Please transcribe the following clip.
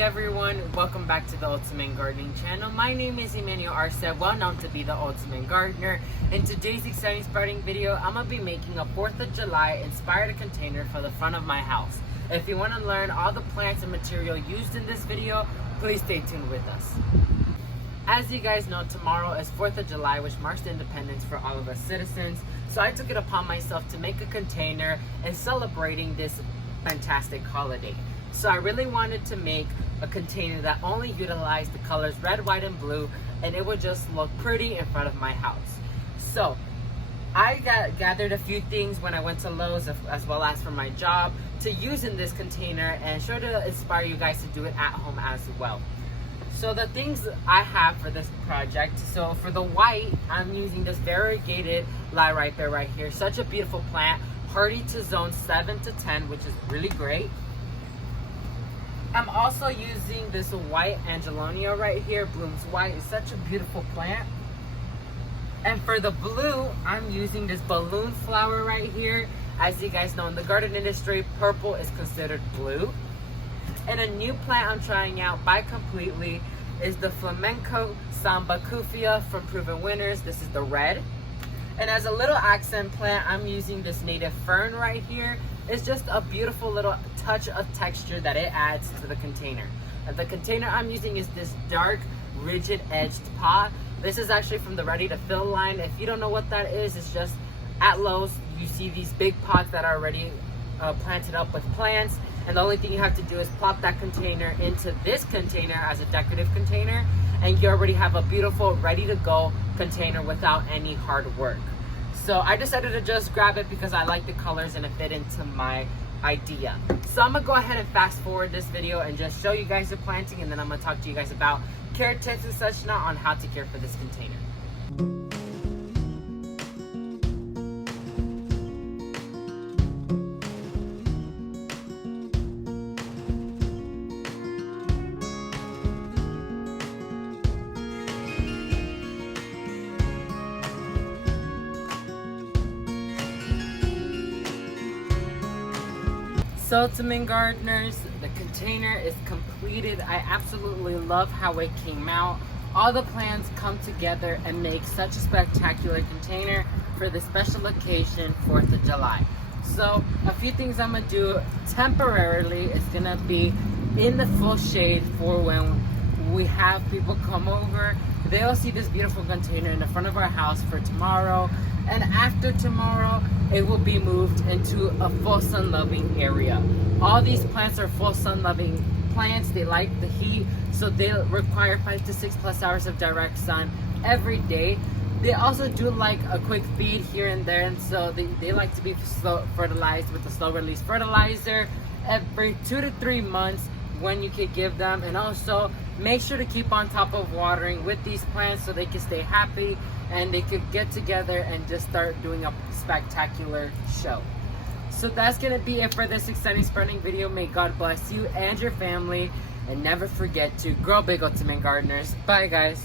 everyone, welcome back to the Ultimate Gardening channel. My name is Emmanuel Arce, well known to be the Ultimate Gardener. In today's exciting sprouting video, I'm going to be making a 4th of July inspired container for the front of my house. If you want to learn all the plants and material used in this video, please stay tuned with us. As you guys know, tomorrow is 4th of July, which marks the independence for all of us citizens. So I took it upon myself to make a container in celebrating this fantastic holiday. So I really wanted to make a container that only utilized the colors red, white, and blue, and it would just look pretty in front of my house. So I gathered a few things when I went to Lowe's, as well as for my job, to use in this container and sure to inspire you guys to do it at home as well. So the things I have for this project, so for the white, I'm using this variegated Liriper right here. Such a beautiful plant, hardy to zone 7 to 10, which is really great. I'm also using this white Angelonia right here, blooms white. It's such a beautiful plant. And for the blue, I'm using this balloon flower right here. As you guys know, in the garden industry, purple is considered blue. And a new plant I'm trying out by completely is the Flamenco Samba Kufia from Proven Winners. This is the red. And as a little accent plant, I'm using this native fern right here. It's just a beautiful little touch of texture that it adds to the container. And the container I'm using is this dark, rigid edged pot. This is actually from the Ready to Fill line. If you don't know what that is, it's just at Lowe's, you see these big pots that are already planted up with plants. And the only thing you have to do is plop that container into this container as a decorative container, and you already have a beautiful, ready to go container without any hard work. So I decided to just grab it because I like the colors and it fit into my idea. So I'm gonna go ahead and fast forward this video and just show you guys the planting, and then I'm gonna talk to you guys about care tips and such not on how to care for this container. So Ultimate Gardeners, the container is completed. I absolutely love how it came out. All the plants come together and make such a spectacular container for the special occasion, 4th of July. So a few things I'm gonna do temporarily is gonna be in the full shade for when we have people come over. They'll see this beautiful container in the front of our house for tomorrow. And after tomorrow, it will be moved into a full sun loving area. All these plants are full sun loving plants. They like the heat, so they require 5 to 6 plus hours of direct sun every day. They also do like a quick feed here and there, and so they like to be slow fertilized with a slow release fertilizer every 2 to 3 months when you could give them. And also make sure to keep on top of watering with these plants so they can stay happy and they could get together and just start doing a spectacular show. So that's gonna be it for this exciting sprouting video. May God bless you and your family, and never forget to grow big, Ultimate Gardeners. Bye guys.